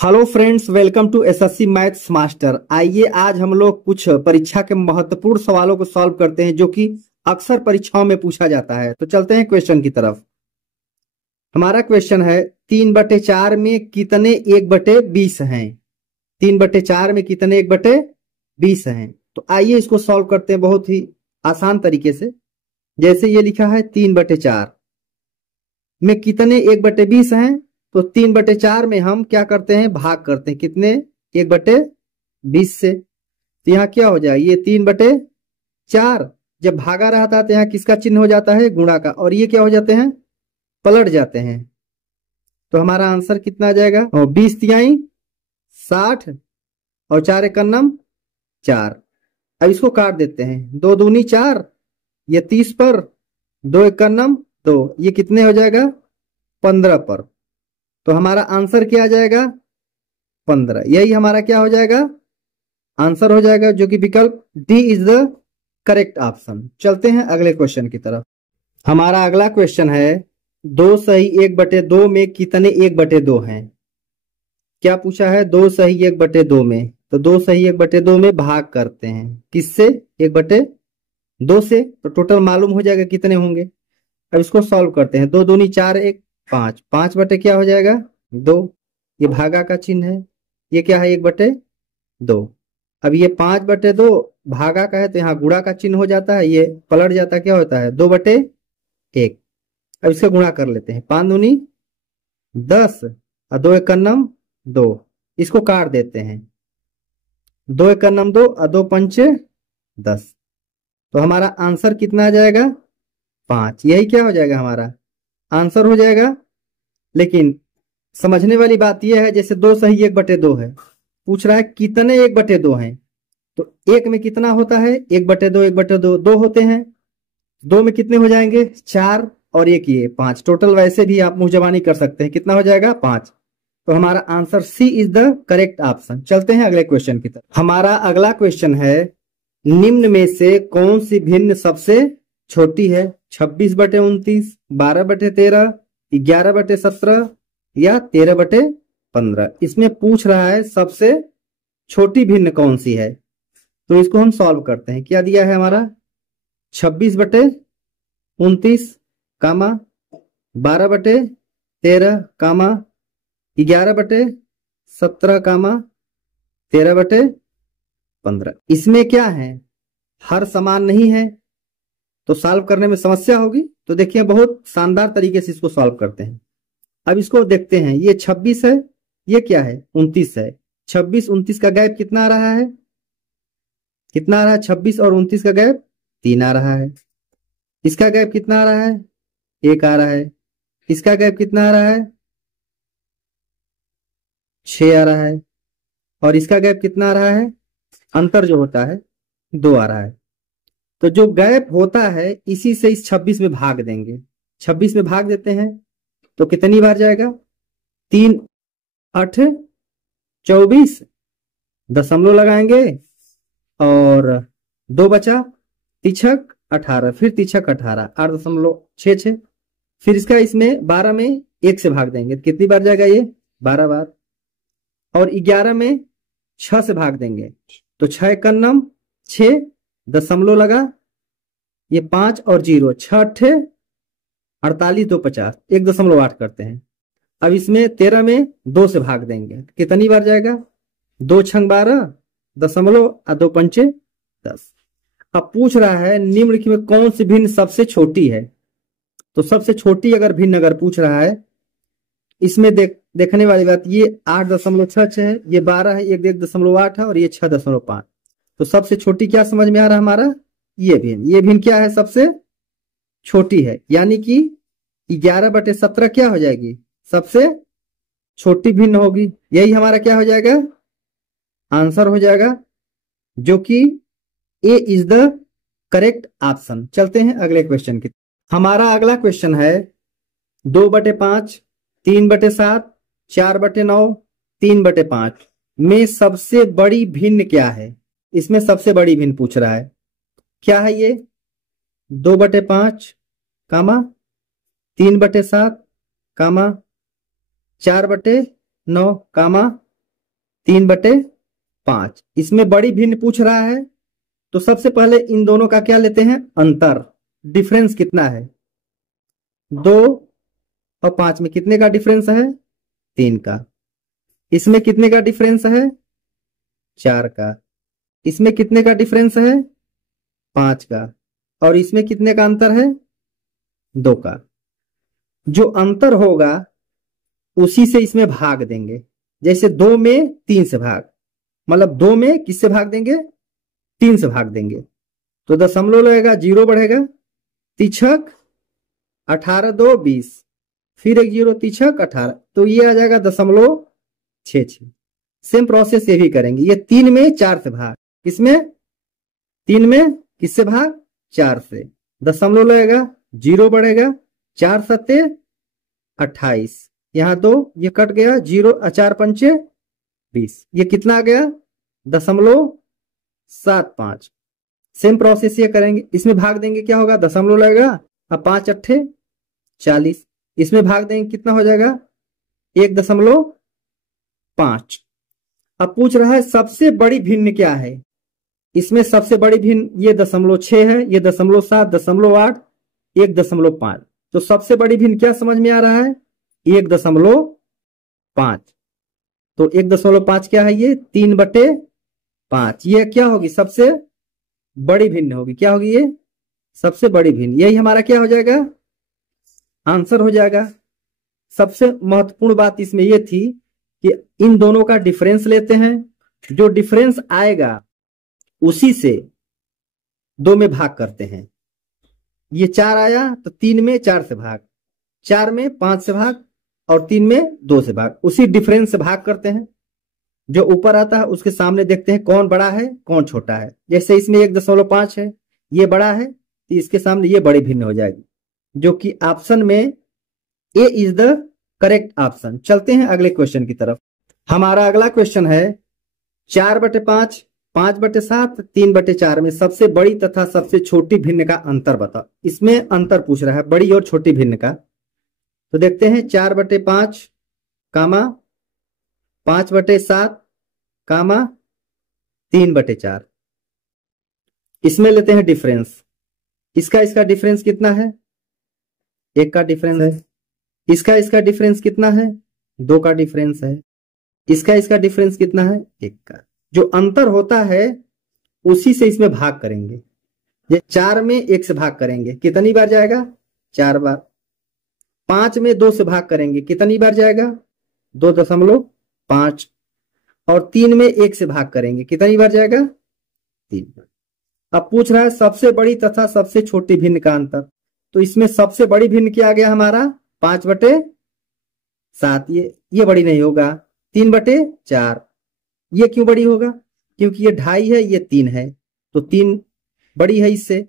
Hello friends, welcome to SSC maths master. आइए आज हम लोग कुछ परीक्षा के महत्वपूर्ण सवालों को सॉल्व करते हैं जो कि अक्सर परीक्षाओं में पूछा जाता है। तो चलते हैं क्वेश्चन की तरफ। हमारा क्वेश्चन है 3/4 में कितने 1/20 हैं। 3/4 में कितने 1/20 हैं। तो आइए इसको सॉल्व करते हैं बहुत ही आसान तरीके से। जैसे ये लिखा है 3/4 में कितने 1/20 हैं, तो 3/4 में हम क्या करते हैं, भाग करते हैं कितने 1/20 से। तो यहाँ क्या हो जाए, ये 3/4 जब भागा रहता है तो यहाँ किसका चिन्ह हो जाता है, गुणा का, और ये क्या हो जाते हैं, पलट जाते हैं। तो हमारा आंसर कितना आ जाएगा, 20×3 60 और 4 × 4। अब इसको काट देते हैं, 2 दूनी 4, ये 30 पर, 2 × 2, ये कितने हो जाएगा 15 पर। तो हमारा आंसर क्या आ जाएगा 15। यही हमारा क्या हो जाएगा, आंसर हो जाएगा, जो कि विकल्प D is the correct option. चलते हैं अगले क्वेश्चन की तरफ। हमारा अगला क्वेश्चन है 2 सही 1/2 में कितने 1/2 हैं। क्या पूछा है, 2 सही 1/2 में। तो 2 सही 1/2 में भाग करते हैं किससे, 1/2 से। तो टोटल मालूम हो जाएगा कितने होंगे। अब इसको सॉल्व करते हैं, 2 दूनी 4, 1 5, 5 बटे क्या हो जाएगा 2। ये भागा का चिन्ह है, ये क्या है 1/2। अब ये 5/2 भागा का है तो यहाँ गुणा का चिन्ह हो जाता है, ये पलट जाता है, क्या होता है 2/1। अब इसका गुणा कर लेते हैं, 5 दूनी 10 और 2 × 2, इसको काट देते हैं, 2 × 2 और 2 × 5 10। तो हमारा आंसर कितना आ जाएगा 5। यही क्या हो जाएगा, हमारा आंसर हो जाएगा। लेकिन समझने वाली बात यह है, जैसे 2 सही 1/2 है, पूछ रहा है कितने 1/2 हैं। तो एक में कितना होता है 1/2, 1/2 2 होते हैं, 2 में कितने हो जाएंगे 4 और एक ये 5। टोटल वैसे भी आप मुंह जबानी कर सकते हैं, कितना हो जाएगा 5। तो हमारा answer C is the correct option. चलते हैं अगले क्वेश्चन की तरफ। हमारा अगला क्वेश्चन है, निम्न में से कौन सी भिन्न सबसे छोटी है। 26/29, 12/13, 11/17 या 13/15। इसमें पूछ रहा है सबसे छोटी भिन्न कौन सी है। तो इसको हम सॉल्व करते हैं। क्या दिया है हमारा, 26/29 कामा 12/13 कामा 11/17 कामा 13/15। इसमें क्या है, हर समान नहीं है, तो सॉल्व करने में समस्या होगी। तो देखिए बहुत शानदार तरीके से इसको सॉल्व करते हैं। अब इसको देखते हैं, ये 26 है, ये क्या है 29 है। 26-29 का गैप कितना आ रहा है, कितना आ रहा है 26 और 29 का गैप 3 आ रहा है। इसका गैप कितना आ रहा है 1 आ रहा है। इसका गैप कितना आ रहा है 6 आ रहा है। और इसका गैप कितना आ रहा है, अंतर जो होता है 2 आ रहा है। तो जो गैप होता है इसी से इस 26 में भाग देंगे। 26 में भाग देते हैं तो कितनी बार जाएगा, 3 8 24, दशमलव लगाएंगे और 2 बचा, तिछक 18, फिर तिछक 18, 8.66। फिर इसका इसमें 12 में 1 से भाग देंगे, कितनी बार जाएगा ये 12 बार। और 11 में 6 से भाग देंगे, तो 6 × 6, दशमलव लगा, ये 5 और 0, 6 8 48, 2 50, 1.8 करते हैं। अब इसमें 13 में 2 से भाग देंगे, कितनी बार जाएगा 2 × 12, दशमलव और 2 × 5 10। अब पूछ रहा है निम्नलिखित में कौन सी भिन्न सबसे छोटी है। तो सबसे छोटी अगर भिन्न अगर पूछ रहा है, इसमें देखने वाली बात, ये 8.66 है, ये 12 है, 1.8 है और ये 6.5। तो सबसे छोटी क्या समझ में आ रहा है हमारा, ये भिन्न क्या है सबसे छोटी है, यानी कि 11/17 क्या हो जाएगी सबसे छोटी भिन्न होगी। यही हमारा क्या हो जाएगा, आंसर हो जाएगा, जो कि ए इज द करेक्ट ऑप्शन। चलते हैं अगले क्वेश्चन की। हमारा अगला क्वेश्चन है 2/5, 3/7, 4/9, 3/5 में सबसे बड़ी भिन्न क्या है। इसमें सबसे बड़ी भिन्न पूछ रहा है, क्या है ये 2/5 कामा 3/7 कामा 4/9 कामा 3/5। इसमें बड़ी भिन्न पूछ रहा है, तो सबसे पहले इन दोनों का क्या लेते हैं, अंतर, डिफरेंस कितना है। 2 और 5 में कितने का डिफरेंस है, 3 का। इसमें कितने का डिफरेंस है, 4 का। इसमें कितने का डिफरेंस है, 5 का। और इसमें कितने का अंतर है, 2 का। जो अंतर होगा उसी से इसमें भाग देंगे। जैसे 2 में 3 से भाग, मतलब 2 में किससे भाग देंगे, 3 से भाग देंगे, तो दशमलव लगेगा, 0 बढ़ेगा, तिछक 18 2 20, फिर एक 0, तिछक 18, तो ये आ जाएगा 0.66। सेम प्रोसेस ये भी करेंगे। ये 3 में 4 से भाग, किसमें, 3 में किससे भाग, 4 से, दशमलव लगेगा, 0 बढ़ेगा, 4 सत्ते 28, यहां 2, ये कट गया, 0 4 पंचे 20, ये कितना आ गया, 0.75। सेम प्रोसेस ये करेंगे। इसमें भाग देंगे, क्या होगा, दशमलव लगेगा, अब 5 अट्ठे 40, इसमें भाग देंगे, कितना हो जाएगा, 1.5। अब पूछ रहा है सबसे बड़ी भिन्न क्या है। इसमें सबसे बड़ी भिन्न ये 0.6 है, ये 0.7, 0.8, 1.5। तो सबसे बड़ी भिन्न क्या समझ में आ रहा है, 1.5। तो 1.5 क्या है, ये 3/5। ये क्या होगी, सबसे बड़ी भिन्न होगी। क्या होगी, ये सबसे बड़ी भिन्न। यही हमारा क्या हो जाएगा, आंसर हो जाएगा। सबसे महत्वपूर्ण बात इसमें यह थी कि इन दोनों का डिफरेंस लेते हैं, जो डिफरेंस आएगा उसी से 2 में भाग करते हैं। ये 4 आया तो 3 में 4 से भाग, 4 में 5 से भाग, और 3 में 2 से भाग, उसी डिफरेंस से भाग करते हैं। जो ऊपर आता है उसके सामने देखते हैं कौन बड़ा है कौन छोटा है। जैसे इसमें 1.5 है, ये बड़ा है, तो इसके सामने ये बड़ी भिन्न हो जाएगी, जो कि ऑप्शन में ए इज द करेक्ट ऑप्शन। चलते हैं अगले क्वेश्चन की तरफ। हमारा अगला क्वेश्चन है 4/5, 5/7, 3/4 में सबसे बड़ी तथा सबसे छोटी भिन्न का अंतर बताओ। इसमें अंतर पूछ रहा है, बड़ी और छोटी भिन्न का। तो देखते हैं 4/5 कामा 5/7 कामा 3/4। इसमें लेते हैं डिफरेंस। इसका डिफरेंस कितना है, 1 का डिफरेंस है। इसका डिफरेंस कितना है, 2 का डिफरेंस है। इसका डिफरेंस कितना है, 1 का। जो अंतर होता है उसी से इसमें भाग करेंगे। ये 4 में 1 से भाग करेंगे, कितनी बार जाएगा, 4 बार। 5 में 2 से भाग करेंगे, कितनी बार जाएगा, 2.5। और 3 में 1 से भाग करेंगे, कितनी बार जाएगा, 3 बार। अब पूछ रहा है सबसे बड़ी तथा सबसे छोटी भिन्न का अंतर। तो इसमें सबसे बड़ी भिन्न क्या आ गया हमारा, 5/7। ये बड़ी नहीं होगा, 3/4। ये क्यों बड़ी होगा, क्योंकि ये 2.5 है, ये 3 है, तो 3 बड़ी है इससे।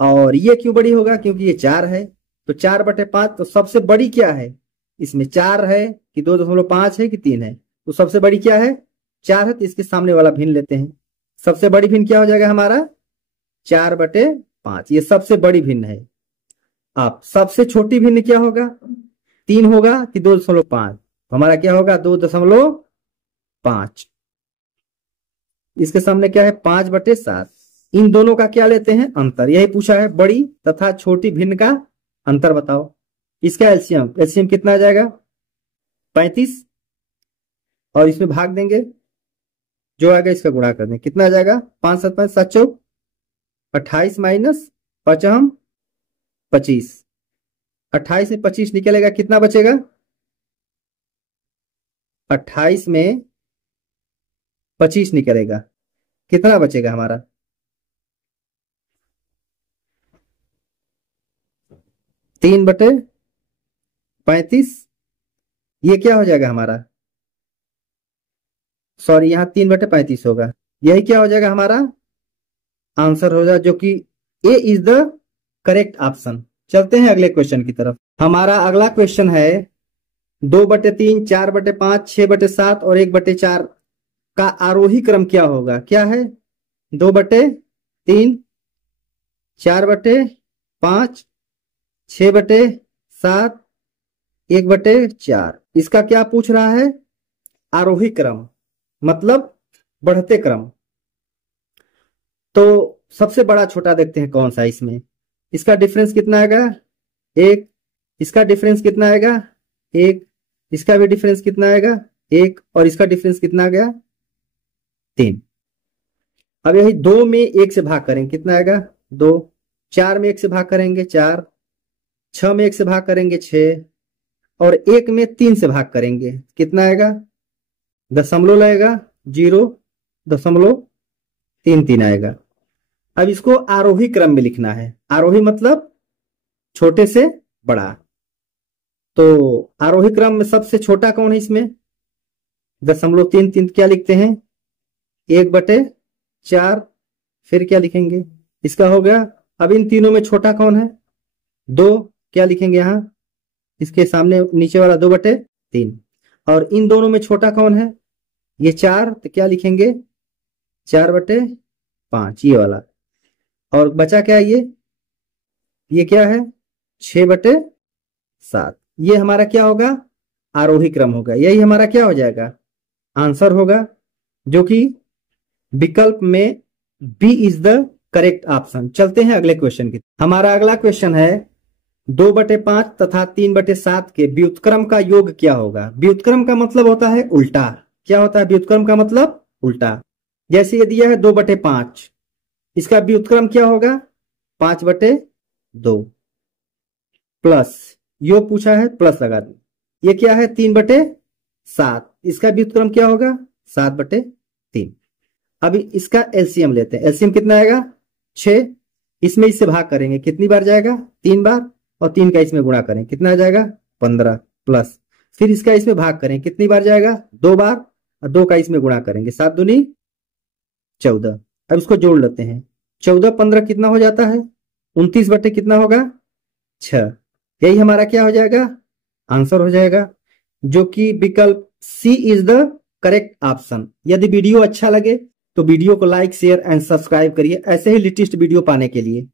और ये क्यों बड़ी होगा, क्योंकि ये 4 है, तो 4/5। तो सबसे बड़ी क्या है, इसमें 4 है कि 2.5 है कि 3 है, तो सबसे बड़ी क्या है, 4 है, तो इसके सामने वाला भिन्न लेते हैं। सबसे बड़ी भिन्न क्या हो जाएगा हमारा, 4/5। ये सबसे बड़ी भिन्न है। अब सबसे छोटी भिन्न क्या होगा, 3 होगा कि 2.5, तो हमारा क्या होगा, 2.5। इसके सामने क्या है, 5/7। इन दोनों का क्या लेते हैं, अंतर। यही पूछा है, बड़ी तथा छोटी भिन्न का अंतर बताओ। इसका एलसीएम कितना आ जाएगा, 35, और इसमें भाग देंगे, जो आएगा इसका गुणा कर देंगे, कितना आ जाएगा, 5 7 5 7 4 28 माइनस 5 25। 28 में 25 निकलेगा, कितना बचेगा, 28 में 25 निकलेगा, कितना बचेगा हमारा, 3/35। ये क्या हो जाएगा हमारा, सॉरी यहां 3/35 होगा। यही क्या हो जाएगा हमारा आंसर हो जाएगा, जो कि ए इज द करेक्ट ऑप्शन। चलते हैं अगले क्वेश्चन की तरफ। हमारा अगला क्वेश्चन है 2/3, 4/5, 6/7 और 1/4 का आरोही क्रम क्या होगा। क्या है, 2/3, 4/5, 6/7, 1/4। इसका क्या पूछ रहा है, आरोही क्रम। मतलब बढ़ते क्रम। तो सबसे बड़ा छोटा देखते हैं कौन सा है इसमें। इसका डिफरेंस कितना आएगा? एक। इसका डिफरेंस कितना आएगा? एक। इसका भी डिफरेंस कितना आएगा? एक। और इसका डिफरेंस कितना आ गया? 3। अब यही 2 में 1 से भाग करेंगे, कितना आएगा? 2। 4 में 1 से भाग करेंगे 4। 6 में 1 से भाग करेंगे 6। और 1 में 3 से भाग करेंगे, कितना आएगा? दशमलव लगेगा, 0.33 आएगा। अब इसको आरोही क्रम में लिखना है। आरोही मतलब छोटे से बड़ा। तो आरोही क्रम में सबसे छोटा कौन है इसमें? 0.33। क्या लिखते हैं? 1/4। फिर क्या लिखेंगे? इसका हो गया। अब इन तीनों में छोटा कौन है? 2। क्या लिखेंगे यहां? इसके सामने नीचे वाला 2/3। और इन दोनों में छोटा कौन है? ये 4। तो क्या लिखेंगे? 4/5, ये वाला। और बचा क्या? ये क्या है? 6/7। ये हमारा क्या होगा? आरोही क्रम होगा। यही हमारा क्या हो जाएगा? आंसर होगा, जो कि विकल्प में B is the correct option. चलते हैं अगले क्वेश्चन की। हमारा अगला क्वेश्चन है 2/5 तथा 3/7 के व्युत्क्रम का योग क्या होगा? व्युत्क्रम का मतलब होता है उल्टा। क्या होता है व्युत्क्रम का मतलब? उल्टा। जैसे ये दिया है 2/5, इसका व्युत्क्रम क्या होगा? 5/2 प्लस, योग पूछा है प्लस लगा दें। ये क्या है? 3/7, इसका व्युत्क्रम क्या होगा? 7/3। अभी इसका एलसीएम लेते हैं। एलसीएम कितना आएगा? 6। इसमें इससे भाग करेंगे, कितनी बार जाएगा? 3 बार। और 3 का इसमें गुणा करें, कितना आ जाएगा? 15 प्लस। फिर इसका इसमें भाग करें, कितनी बार जाएगा? 2 बार। और 2 का इसमें गुणा करेंगे, 7 दूनी 14। अब इसको जोड़ लेते हैं। 14 15 कितना हो जाता है? 29 बटे कितना होगा? 6। यही हमारा क्या हो जाएगा? आंसर हो जाएगा, जो कि विकल्प सी इज द करेक्ट ऑप्शन। यदि वीडियो अच्छा लगे तो वीडियो को लाइक शेयर एंड सब्सक्राइब करिए ऐसे ही लेटेस्ट वीडियो पाने के लिए।